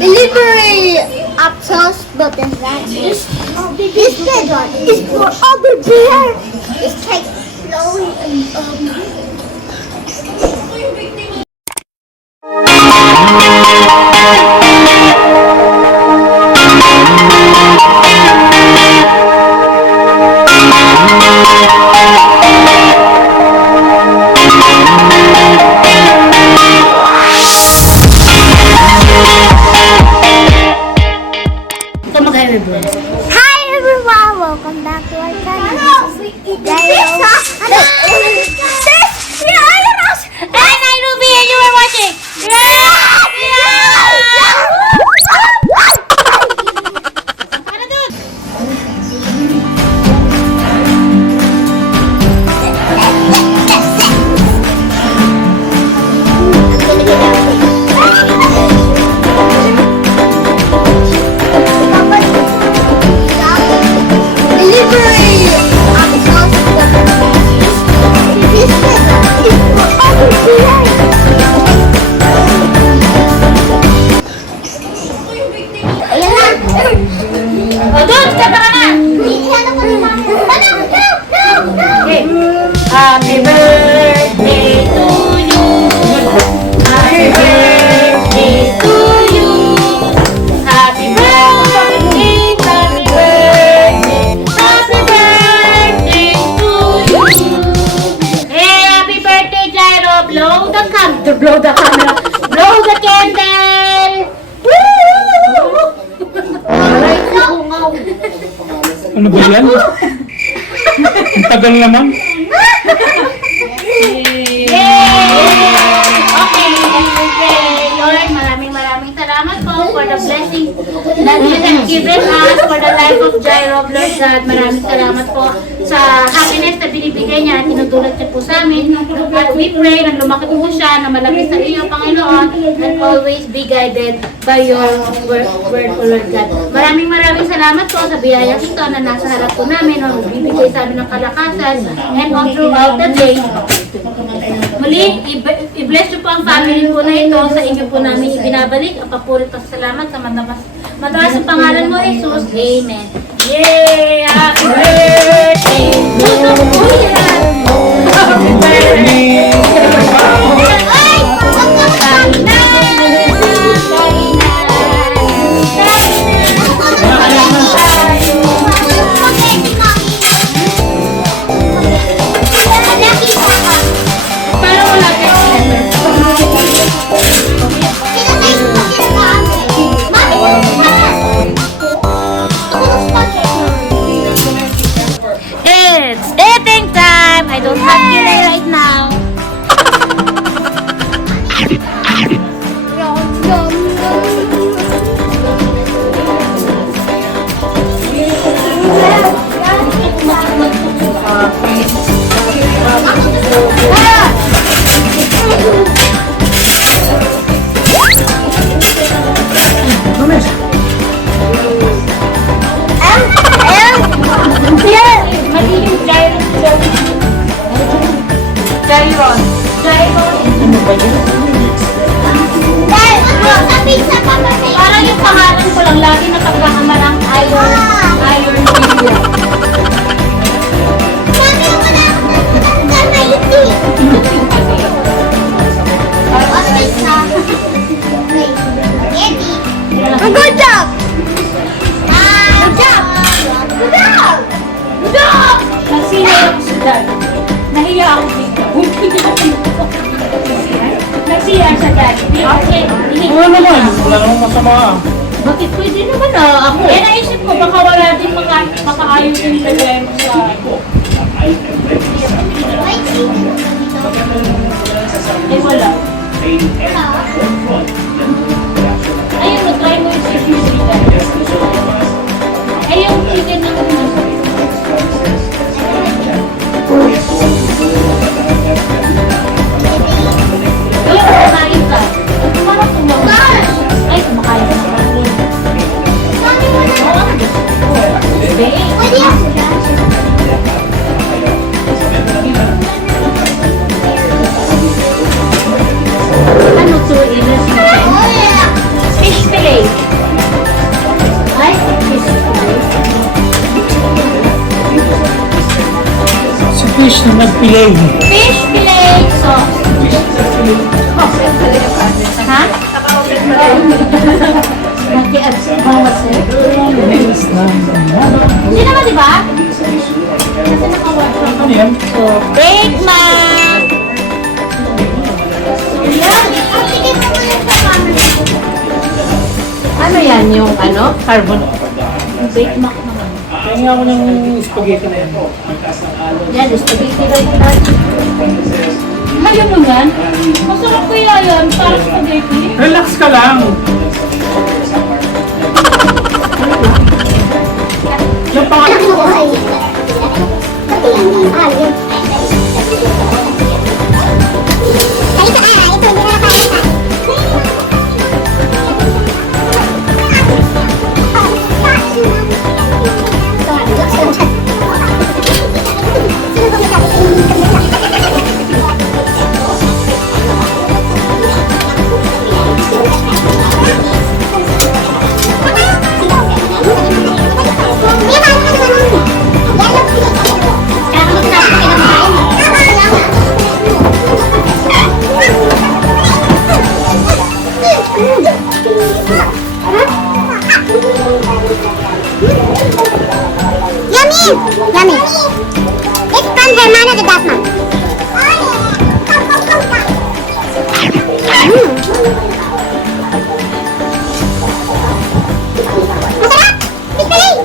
Delivery applause button, right? This red one is for over there. It's like flowing Hi everyone, welcome back to our channel. This is and I Ruby and you are watching. Happy birthday to you. Happy birthday to you. Happy birthday, happy birthday, happy birthday to you. Hey, happy birthday, Jairo. Blow the candle. Blow the camera. Blow the candle. Woo! Ano ba yan? Ang tagal naman. Lord, maraming salamat po for the blessing that you have given us for the life of Jairo, Lord God. Maraming salamat po sa happiness na binibigay niya at tinutulad niya po sa amin. At we pray na lumaki po siya, na malapit sa iyo, Panginoon, and always be guided by your word, Lord God. Maraming salamat po sa biyayang ito na nasa harap po namin, o bibigay sa amin ng kalakasan, and all throughout the day. Muli, i-bless niyo po ang family po na ito. Sa inyo po namin ibinabalik ang papuri at salamat sa mataas ang pangalan mo, Jesus. Amen. Yay! Happy birthday! Happy birthday! It's eating time! I don't have dinner right now. Parang yung pangalan ko lang lagi nakakamarang iron media. Good job! Good job! Good job! Good job! Nasiya ako sa dad. Nahiya ako dito. Nasiya sa dad. Okay. Wala naman. Wala naman masama. Bakit pwede naman ako? Naisip ko baka wala din makaayos yung lagay mo sa ako. Wala. Ayun, try mo yung security guard. Ayun, chicken na kung nasa. fish na nagpilay. Fish fillet sauce. Ha? Hindi naman, di ba? Kasi naka-workshop. Ano yan? So, Bake Mac! Yan! Sige mo muna sa camera. Ano yan, yung ano? Carbon? Bake Mac naman. Kaya nga ako ng spaghetti na yan. Yan, spaghetti rice natin. Ayaw mo yan? Masarap kaya yan, parang spaghetti. Relax ka lang. Yung pangalan. Yummy! Yummy! It's from Hermana de Dasma. Masarap! Fish fillet!